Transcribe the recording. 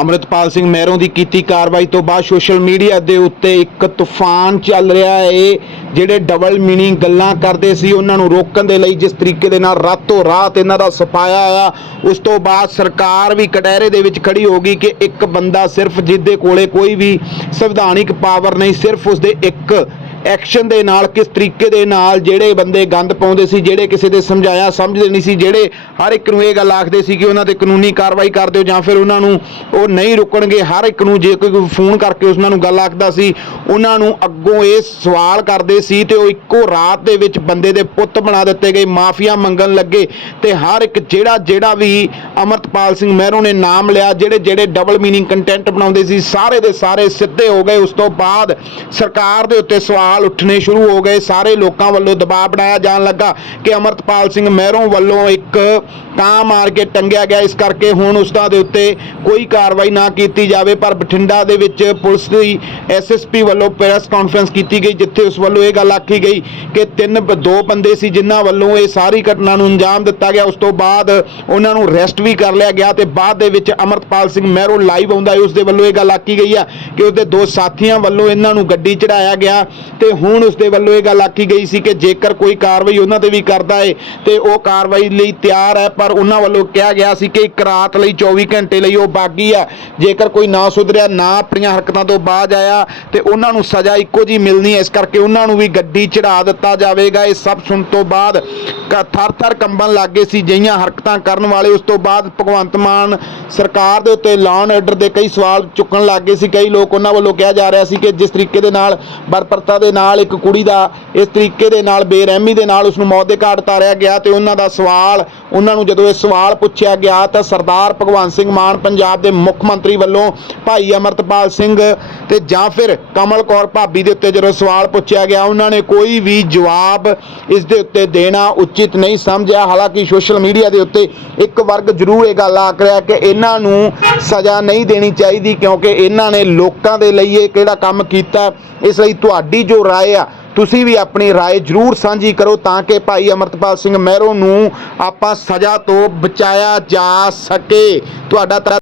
ਅਮਰਿਤਪਾਲ ਸਿੰਘ ਮਹਿਰੋਂ ਦੀ ਕੀਤੀ ਕਾਰਵਾਈ ਤੋਂ ਬਾਅਦ ਸੋਸ਼ਲ ਮੀਡੀਆ ਦੇ ਉੱਤੇ ਇੱਕ ਤੂਫਾਨ ਚੱਲ ਰਿਹਾ ਹੈ। ਜਿਹੜੇ ਡਬਲ ਮੀਨਿੰਗ ਗੱਲਾਂ ਕਰਦੇ ਸੀ, ਉਹਨਾਂ ਨੂੰ ਰੋਕਣ ਦੇ ਲਈ ਜਿਸ ਤਰੀਕੇ ਦੇ ਨਾਲ ਰਾਤੋਂ ਰਾਤ ਇਹਨਾਂ ਦਾ ਸਫਾਇਆ ਆ ਉਸ ਤੋਂ ਬਾਅਦ ਸਰਕਾਰ ਵੀ ਕਟਹਿਰੇ ਦੇ ਵਿੱਚ ਖੜੀ ਹੋ ਗਈ ਕਿ ਇੱਕ ਬੰਦਾ ਸਿਰਫ ਜਿਹਦੇ ਕੋਲੇ ਕੋਈ ਵੀ ਸੰਵਿਧਾਨਿਕ ਪਾਵਰ ਨਹੀਂ, ਸਿਰਫ ਉਸਦੇ ਇੱਕ ਐਕਸ਼ਨ ਦੇ ਨਾਲ, ਕਿਸ ਤਰੀਕੇ ਦੇ ਨਾਲ ਜਿਹੜੇ ਬੰਦੇ ਗੰਦ ਪਾਉਂਦੇ ਸੀ, ਜਿਹੜੇ ਕਿਸੇ ਦੇ ਸਮਝਾਇਆ, ਸਮਝਦੇ ਨਹੀਂ ਸੀ, ਜਿਹੜੇ ਹਰ ਇੱਕ ਨੂੰ ਇਹ ਗੱਲ ਆਖਦੇ ਸੀ ਕਿ ਉਹਨਾਂ ਤੇ ਕਾਨੂੰਨੀ ਕਾਰਵਾਈ ਕਰ ਦਿਓ ਜਾਂ ਫਿਰ ਉਹਨਾਂ ਨੂੰ ਉਹ ਨਹੀਂ ਰੁਕਣਗੇ, ਹਰ ਇੱਕ ਨੂੰ ਜੇ ਕੋਈ ਫੋਨ ਕਰਕੇ ਉਹਨਾਂ ਨੂੰ ਗੱਲ ਆਖਦਾ ਸੀ, ਉਹਨਾਂ ਨੂੰ ਅੱਗੋਂ ਇਹ ਸਵਾਲ ਕਰਦੇ ਸੀ ਤੇ ਉਹ ਇੱਕੋ ਰਾਤ ਦੇ ਵਿੱਚ ਬੰਦੇ ਦੇ ਪੁੱਤ ਬਣਾ ਦਿੱਤੇ ਗਏ, ਮਾਫੀਆ ਮੰਗਣ ਲੱਗੇ ਤੇ ਹਰ ਇੱਕ ਜਿਹੜਾ ਜਿਹੜਾ ਵੀ ਅਮਰਤਪਾਲ ਸਿੰਘ ਮਹਿਰੋਂ ਨੇ ਨਾਮ ਲਿਆ, ਜਿਹੜੇ ਜਿਹੜੇ ਡਬਲ ਮੀਨਿੰਗ ਕੰਟੈਂਟ ਬਣਾਉਂਦੇ ਸੀ, ਸਾਰੇ ਦੇ ਸਾਰੇ ਸਿੱਧੇ ਹੋ ਗਏ, ਉਸ ਤੋਂ ਬਾਅਦ ਸਰਕਾਰ ਦੇ ਉੱਤੇ ਸਵਾਲ ਉੱਠਣੇ ਸ਼ੁਰੂ ਹੋ ਗਏ। ਸਾਰੇ ਲੋਕਾਂ ਵੱਲੋਂ ਦਬਾਅ ਬਣਾਇਆ ਜਾਣ ਲੱਗਾ ਕਿ ਅਮਰਤਪਾਲ ਸਿੰਘ ਮਹਿਰੋਂ ਵੱਲੋਂ ਇੱਕ ਕਾਂ ਮਾਰ ਕੇ ਟੰਗਿਆ ਗਿਆ। ਇਸ ਕਰਕੇ ਹੁਣ ਉਸਦਾ ਦੇ ਉੱਤੇ ਕੋਈ ਕਾਰਵਾਈ ਨਾ ਕੀਤੀ ਜਾਵੇ, ਪਰ ਬਠਿੰਡਾ ਦੇ ਵਿੱਚ ਪੁਲਿਸ ਦੀ ਐਸਐਸਪੀ ਵੱਲੋਂ ਪ੍ਰੈਸ ਕਾਨਫਰੰਸ ਕੀਤੀ ਗਈ, ਜਿੱਥੇ ਉਸ ਵੱਲੋਂ ਇਹ ਗੱਲ ਆਖੀ ਗਈ ਕਿ ਤਿੰਨ ਦੋ ਬੰਦੇ ਸੀ ਜਿਨ੍ਹਾਂ ਵੱਲੋਂ ਇਹ ਸਾਰੀ ਘਟਨਾ ਨੂੰ ਅੰਜਾਮ ਦਿੱਤਾ ਗਿਆ। ਉਸ ਤੋਂ ਬਾਅਦ ਉਹਨਾਂ ਨੂੰ ਅਰੈਸਟ ਵੀ ਕਰ ਲਿਆ ਗਿਆ ਤੇ ਬਾਅਦ ਦੇ ਵਿੱਚ ਅਮਰਤਪਾਲ ਸਿੰਘ ਮਹਿਰੋਂ ਲਾਈਵ ਆਉਂਦਾ ਹੈ। ਉਸ ਦੇ ਵੱਲੋਂ ਇਹ ਗੱਲ ਆਖੀ ਗਈ ਆ ਕਿ ਉਸਦੇ ਦੋ ਸਾਥੀਆਂ ਵੱਲੋਂ ਇਹਨਾਂ ਨੂੰ ਗੱਡੀ ਚੜਾਇਆ ਗਿਆ। ਤੇ ਹੁਣ ਉਸ ਦੇ ਵੱਲੋਂ ਇਹ ਗੱਲ ਆਖੀ ਗਈ ਸੀ ਕਿ ਜੇਕਰ ਕੋਈ ਕਾਰਵਾਈ ਉਹਨਾਂ ਤੇ ਵੀ ਕਰਦਾ ਏ, ਤੇ ਉਹ ਕਾਰਵਾਈ ਲਈ ਤਿਆਰ ਹੈ, ਪਰ ਉਹਨਾਂ ਵੱਲੋਂ ਕਿਹਾ ਗਿਆ ਸੀ ਕਿ ਇੱਕ ਰਾਤ ਲਈ 24 ਘੰਟੇ ਲਈ ਉਹ ਬਾਗੀ ਆ। ਜੇਕਰ ਕੋਈ ਨਾ ਸੁਧਰਿਆ, ਨਾ ਆਪਣੀਆਂ ਹਰਕਤਾਂ ਤੋਂ ਬਾਜ ਆਇਆ, ਤੇ ਉਹਨਾਂ ਨੂੰ ਸਜ਼ਾ ਇੱਕੋ ਜੀ ਮਿਲਣੀ ਹੈ। ਇਸ ਕਰਕੇ ਉਹਨਾਂ ਨੂੰ ਵੀ ਗੱਡੀ ਚੜਾ ਦਿੱਤਾ ਜਾਵੇਗਾ। ਇਹ ਸਭ ਸੁਣ ਤੋਂ ਬਾਅਦ ਥਰ ਥਰ ਕੰਬਣ ਲੱਗੇ ਸੀ। ਜਿਹੀਆਂ ਹਰਕਤਾਂ ਕਰਨ ਵਾਲੇ ਉਸ ਤੋਂ ਬਾਅਦ ਭਗਵੰਤ ਮਾਨ ਸਰਕਾਰ ਦੇ ਉੱਤੇ ਲਾਅਨ ਆਰਡਰ ਦੇ ਕਈ ਸਵਾਲ ਚੁੱਕਣ ਲੱਗੇ ਸੀ। ਕਈ ਲੋਕ ਉਹਨਾਂ ਵੱਲੋਂ ਕਿਹਾ ਜਾ ਰਿਹਾ ਸੀ ਕਿ ਜਿਸ ਤਰੀਕੇ ਦੇ ਨਾਲ ਬਰਪਰਤਾ ਦੇ ਨਾਲ ਇੱਕ ਕੁੜੀ ਦਾ ਇਸ ਤਰੀਕੇ ਦੇ ਨਾਲ ਬੇਰਹਿਮੀ ਦੇ ਨਾਲ ਉਸ ਨੂੰ ਮੌਤ ਦੇ ਘਾਟ ਉਤਾਰਿਆ ਗਿਆ ਤੇ ਉਹਨਾਂ ਦਾ ਸਵਾਲ, ਉਹਨਾਂ ਨੂੰ ਜਦੋਂ ਇਹ ਸਵਾਲ ਪੁੱਛਿਆ ਗਿਆ ਤਾਂ ਸਰਦਾਰ ਭਗਵੰਤ ਸਿੰਘ ਮਾਨ ਪੰਜਾਬ ਦੇ ਮੁੱਖ ਮੰਤਰੀ ਵੱਲੋਂ ਭਾਈ ਅਮਰਤਪਾਲ ਸਿੰਘ ਤੇ ਜਾਂ ਫਿਰ ਕਮਲ ਕੌਰ ਭਾਬੀ ਦੇ ਉੱਤੇ ਜਦੋਂ ਸਵਾਲ ਪੁੱਛਿਆ ਗਿਆ, ਉਹਨਾਂ ਨੇ ਕੋਈ ਵੀ ਜਵਾਬ ਇਸ ਦੇ ਉੱਤੇ ਦੇਣਾ ਉਚਿਤ ਨਹੀਂ ਸਮਝਿਆ। ਹਾਲਾਂਕਿ ਸੋਸ਼ਲ ਮੀਡੀਆ ਦੇ ਉੱਤੇ ਇੱਕ ਵਰਗ ਜ਼ਰੂਰ ਇਹ ਗੱਲ ਆਖ ਰਿਹਾ ਕਿ ਇਹਨਾਂ ਨੂੰ ਸਜ਼ਾ ਨਹੀਂ ਦੇਣੀ ਚਾਹੀਦੀ ਕਿਉਂਕਿ ਇਹਨਾਂ ਨੇ ਲੋਕਾਂ ਦੇ ਲਈ ਇਹ ਕਿਹੜਾ ਕੰਮ ਕੀਤਾ। ਇਸ ਲਈ ਤੁਹਾਡੀ ਜੋ ਰਾਏ ਆ, ਤੁਸੀਂ ਵੀ ਆਪਣੀ ਰਾਏ ਜ਼ਰੂਰ ਸਾਂਝੀ ਕਰੋ ਤਾਂ ਕਿ ਭਾਈ ਅਮਰਤਪਾਲ ਸਿੰਘ ਮਹਿਰੋ ਨੂੰ ਆਪਾਂ ਸਜ਼ਾ ਤੋਂ ਬਚਾਇਆ ਜਾ ਸਕੇ। ਤੁਹਾਡਾ ਤਰਾ